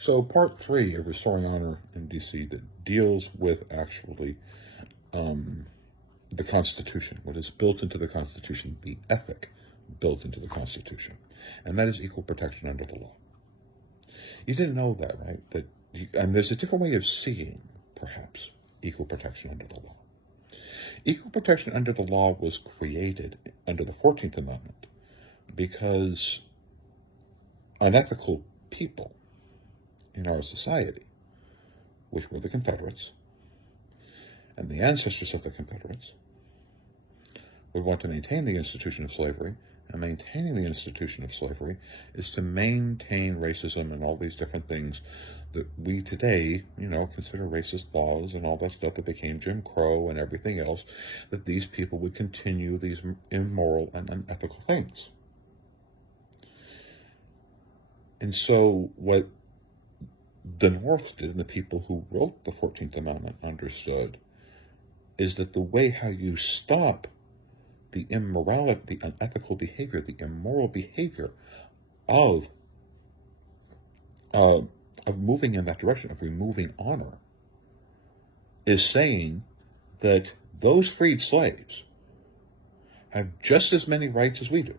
So part 3 of Restoring Honor in D.C. that deals with actually the Constitution, what is built into the Constitution, the ethic built into the Constitution, and that is equal protection under the law. You didn't know that, right? And there's a different way of seeing, perhaps, equal protection under the law. Equal protection under the law was created under the 14th Amendment because unethical people in our society, which were the Confederates and the ancestors of the Confederates, would want to maintain the institution of slavery, and maintaining the institution of slavery is to maintain racism and all these different things that we today, consider racist laws and all that stuff that became Jim Crow and everything else, that these people would continue these immoral and unethical things. And so what the North did, and the people who wrote the 14th Amendment understood, is that the way how you stop the immorality, the unethical behavior, the immoral behavior of moving in that direction, of removing honor, is saying that those freed slaves have just as many rights as we do.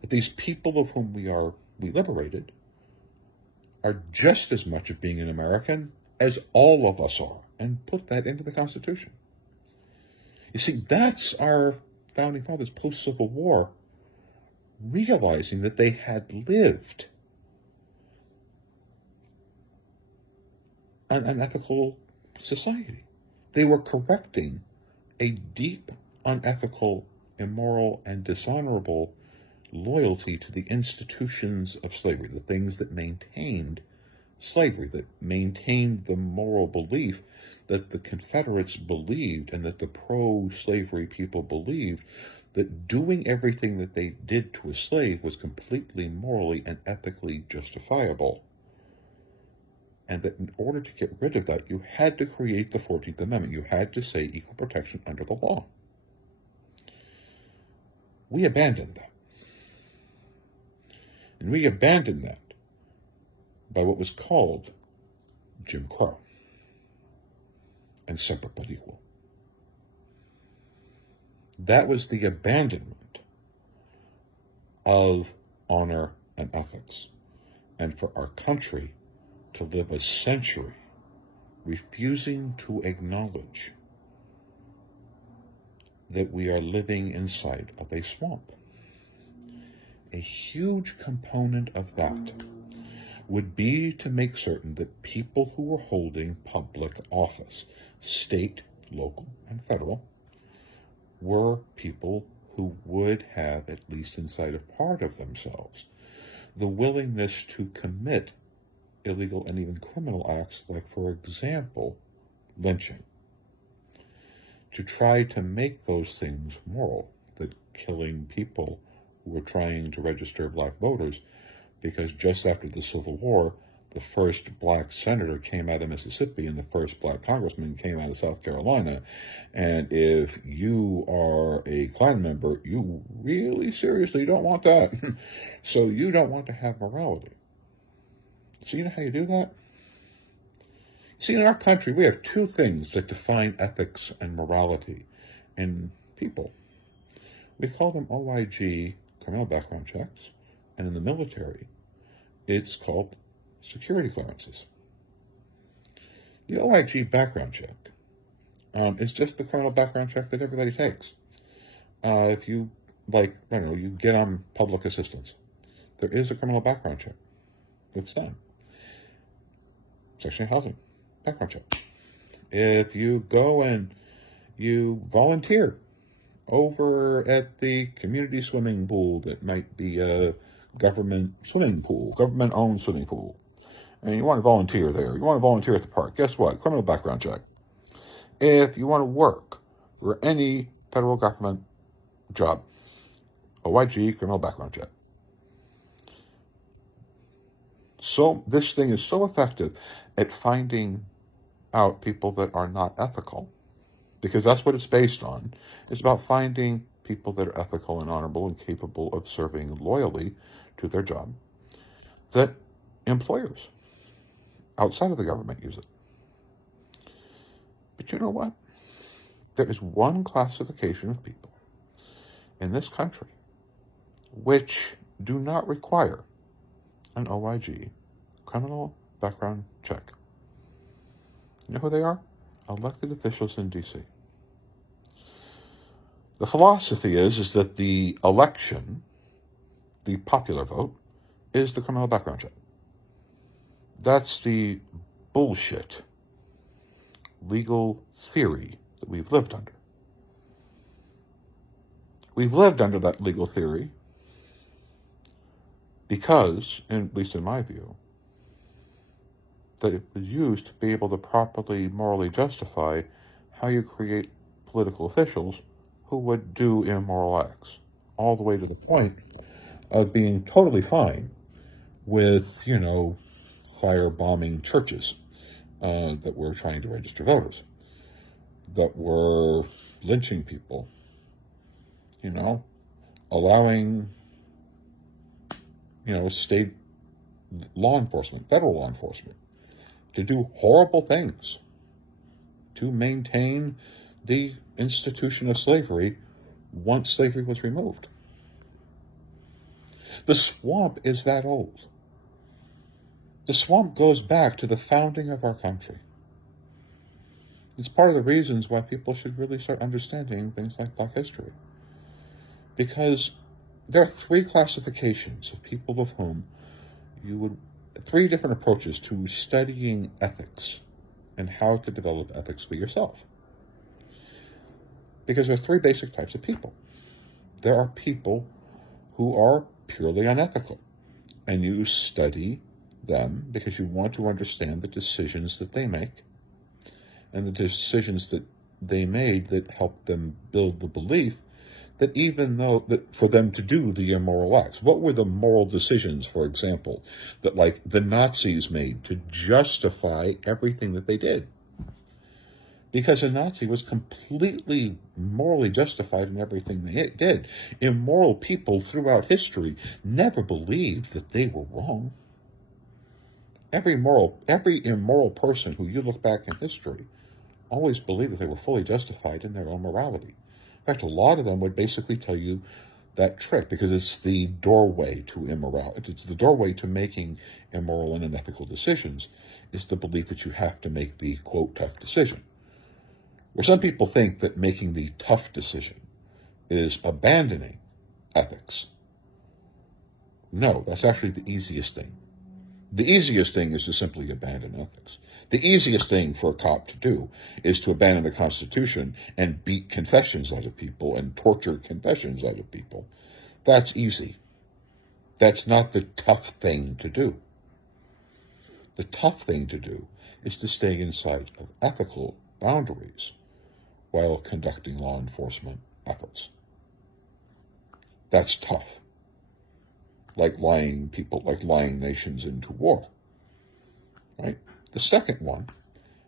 That these people of whom we liberated are just as much of being an American as all of us are, and put that into the Constitution. You see, that's our founding fathers post-Civil War realizing that they had lived an unethical society. They were correcting a deep, unethical, immoral, and dishonorable loyalty to the institutions of slavery, the things that maintained slavery, that maintained the moral belief that the Confederates believed and that the pro-slavery people believed, that doing everything that they did to a slave was completely morally and ethically justifiable. And that in order to get rid of that, you had to create the 14th Amendment. You had to say equal protection under the law. We abandoned that. And we abandoned that by what was called Jim Crow and separate but equal. That was the abandonment of honor and ethics. And for our country to live a century refusing to acknowledge that we are living inside of a swamp. A huge component of that would be to make certain that people who were holding public office, state, local, and federal, were people who would have, at least inside of part of themselves, the willingness to commit illegal and even criminal acts, like, for example, lynching, to try to make those things moral, that killing people who were trying to register black voters, because just after the Civil War, the first black senator came out of Mississippi and the first black congressman came out of South Carolina. And if you are a Klan member, you really seriously don't want that. So you don't want to have morality. So you know how you do that? See, in our country, we have two things that define ethics and morality in people. We call them OIG, criminal background checks, and in the military, it's called security clearances. The OIG background check is just the criminal background check that everybody takes. If you, you get on public assistance, there is a criminal background check that's done. Section 8 housing, background check. If you go and you volunteer over at the community swimming pool that might be a government swimming pool, government-owned swimming pool, and you want to volunteer there, you want to volunteer at the park, guess what? Criminal background check. If you want to work for any federal government job, OIG, criminal background check. So this thing is so effective at finding out people that are not ethical, because that's what it's based on. It's about finding people that are ethical and honorable and capable of serving loyally to their job, that employers outside of the government use it. But you know what? There is one classification of people in this country which do not require an OIG, criminal background check. You know who they are? Elected officials in D.C. The philosophy is that the election, the popular vote, is the criminal background check. That's the bullshit legal theory that we've lived under. We've lived under that legal theory because, at least in my view, that it was used to be able to properly morally justify how you create political officials who would do immoral acts, all the way to the point of being totally fine with, firebombing churches that were trying to register voters, that were lynching people, allowing, state law enforcement, federal law enforcement, to do horrible things to maintain the institution of slavery once slavery was removed. The swamp is that old. The swamp goes back to the founding of our country. It's part of the reasons why people should really start understanding things like Black history. Because there are three classifications of people of whom three different approaches to studying ethics and how to develop ethics for yourself. Because there are three basic types of people. There are people who are purely unethical, and you study them because you want to understand the decisions that they make and the decisions that they made that help them build the belief that even though that for them to do the immoral acts, what were the moral decisions, for example, that like the Nazis made to justify everything that they did? Because a Nazi was completely morally justified in everything they did. Immoral people throughout history never believed that they were wrong. Every immoral person who you look back in history always believed that they were fully justified in their own morality. In fact, a lot of them would basically tell you that trick because it's the doorway to immorality. It's the doorway to making immoral and unethical decisions, is the belief that you have to make the, quote, tough decision. Where some people think that making the tough decision is abandoning ethics. No, that's actually the easiest thing. The easiest thing is to simply abandon ethics. The easiest thing for a cop to do is to abandon the Constitution and beat confessions out of people and torture confessions out of people. That's easy. That's not the tough thing to do. The tough thing to do is to stay inside of ethical boundaries while conducting law enforcement efforts. That's tough. Like lying nations into war, right? The second one,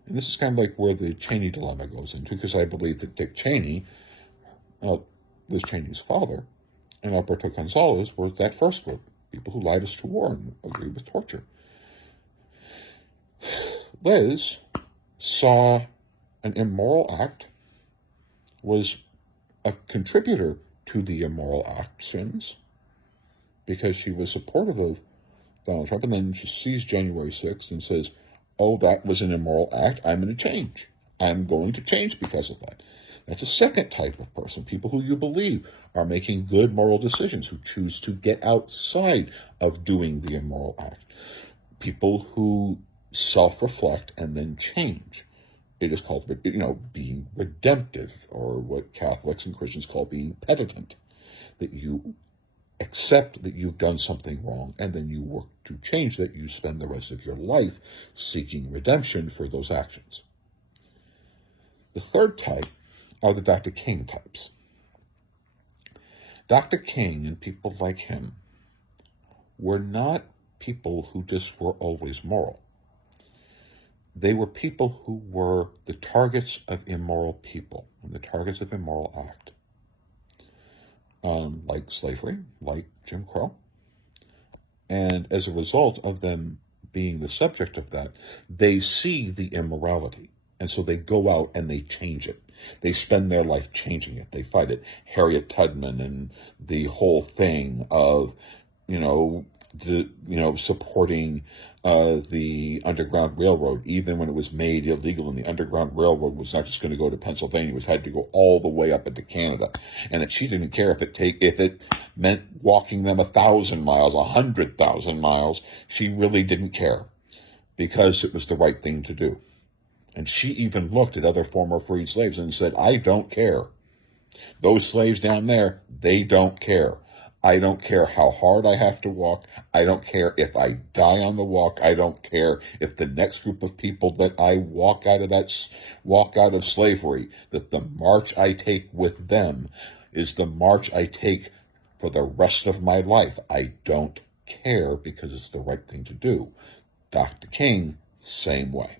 and this is kind of like where the Cheney dilemma goes into, because I believe that Dick Cheney was Cheney's father, and Alberto Gonzalez were that first group, people who lied us to war and agreed with torture. Liz saw an immoral act, was a contributor to the immoral actions, because she was supportive of Donald Trump, and then she sees January 6th and says, oh, that was an immoral act, I'm going to change. I'm going to change because of that. That's a second type of person, people who you believe are making good moral decisions, who choose to get outside of doing the immoral act. People who self-reflect and then change. It is called, being redemptive, or what Catholics and Christians call being penitent, that you accept that you've done something wrong, and then you work to change that. You spend the rest of your life seeking redemption for those actions. The third type are the Dr. King types. Dr. King and people like him were not people who just were always moral. They were people who were the targets of immoral people and the targets of immoral act. Like slavery, like Jim Crow, And as a result of them being the subject of that, they see the immorality. And so they go out and they change it. They spend their life changing it. They fight it. Harriet Tubman and the whole thing of, supporting the Underground Railroad, even when it was made illegal, and the Underground Railroad was not just going to go to Pennsylvania, it was had to go all the way up into Canada, and that she didn't care if it meant walking them 1,000 miles, 100,000 miles. She really didn't care, because it was the right thing to do. And she even looked at other former freed slaves and said, I don't care. Those slaves down there, they don't care. I don't care how hard I have to walk. I don't care if I die on the walk. I don't care if the next group of people that I walk out of slavery, that the march I take with them is the march I take for the rest of my life. I don't care, because it's the right thing to do. Dr. King, same way.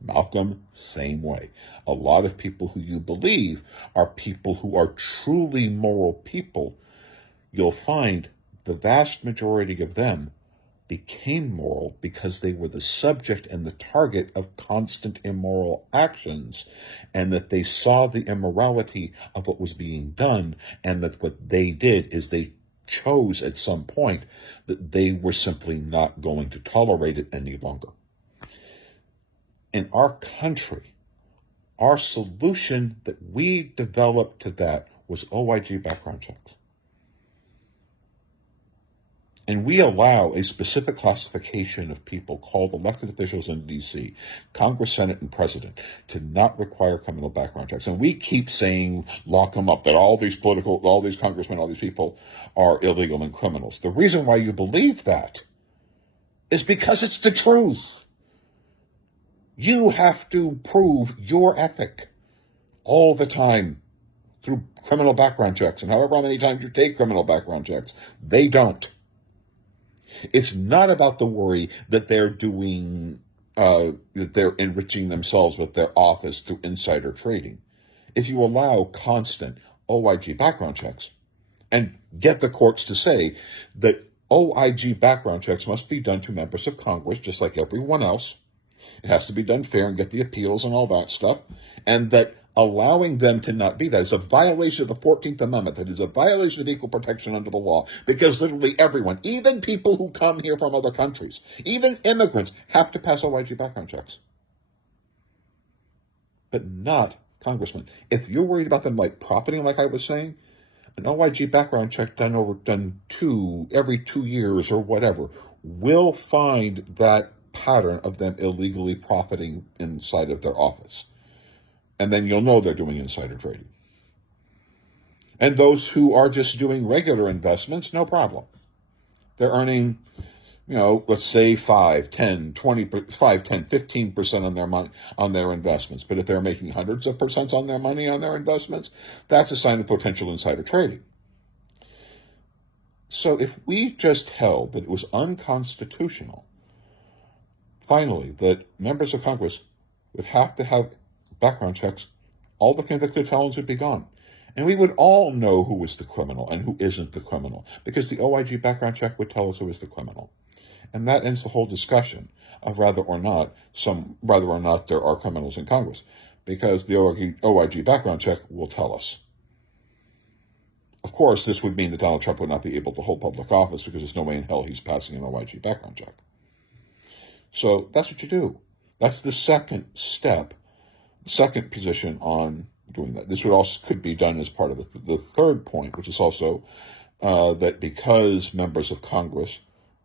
Malcolm, same way. A lot of people who you believe are people who are truly moral people, you'll find the vast majority of them became moral because they were the subject and the target of constant immoral actions, and that they saw the immorality of what was being done, and that what they did is they chose at some point that they were simply not going to tolerate it any longer. In our country, our solution that we developed to that was OIG background checks. And we allow a specific classification of people called elected officials in D.C., Congress, Senate, and President, to not require criminal background checks. And we keep saying, lock them up, that all these congressmen, all these people are illegal and criminals. The reason why you believe that is because it's the truth. You have to prove your ethic all the time through criminal background checks, and however many times you take criminal background checks. They don't. It's not about the worry that they're that they're enriching themselves with their office through insider trading. If you allow constant OIG background checks and get the courts to say that OIG background checks must be done to members of Congress, just like everyone else, it has to be done fair and get the appeals and all that stuff, and that allowing them to not be that is a violation of the 14th Amendment. That is a violation of equal protection under the law, because literally everyone, even people who come here from other countries, even immigrants, have to pass OIG background checks. But not congressmen. If you're worried about them profiting, like I was saying, an OIG background check done every 2 years or whatever will find that pattern of them illegally profiting inside of their office. And then you'll know they're doing insider trading. And those who are just doing regular investments, no problem. They're earning, let's say 5, 10, 15% on their money, on their investments. But if they're making hundreds of percents on their money on their investments, that's a sign of potential insider trading. So if we just held that it was unconstitutional, finally, that members of Congress would have to have background checks, all the convicted felons would be gone. And we would all know who is the criminal and who isn't the criminal, because the OIG background check would tell us who is the criminal. And that ends the whole discussion of whether or not there are criminals in Congress, because the OIG background check will tell us. Of course, this would mean that Donald Trump would not be able to hold public office, because there's no way in hell he's passing an OIG background check. So that's what you do. That's the second step, the second position on doing that. This could be done as part of the third point, which is also that because members of Congress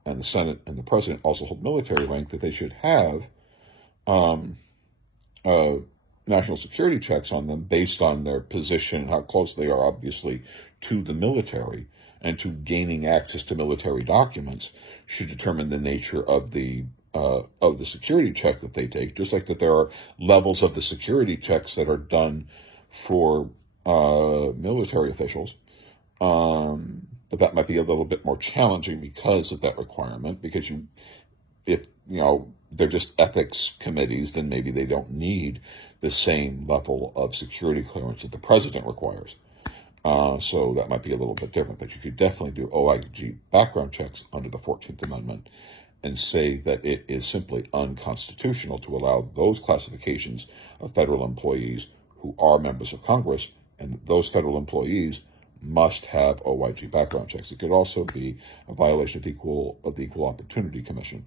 and the Senate and the President also hold military rank, that they should have national security checks on them based on their position, how close they are, obviously, to the military and to gaining access to military documents, should determine the nature of the security check that they take, just like that there are levels of the security checks that are done for military officials. But that might be a little bit more challenging because of that requirement, because if they're just ethics committees, then maybe they don't need the same level of security clearance that the president requires. So that might be a little bit different, but you could definitely do OIG background checks under the 14th Amendment and say that it is simply unconstitutional to allow those classifications of federal employees who are members of Congress, and those federal employees must have OIG background checks. It could also be a violation of the Equal Opportunity Commission,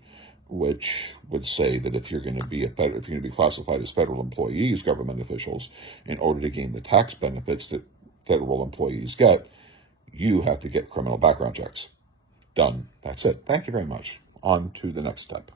which would say that if you're going to be classified as federal employees, government officials, in order to gain the tax benefits that federal employees get, you have to get criminal background checks. Done. That's it. Thank you very much. On to the next step.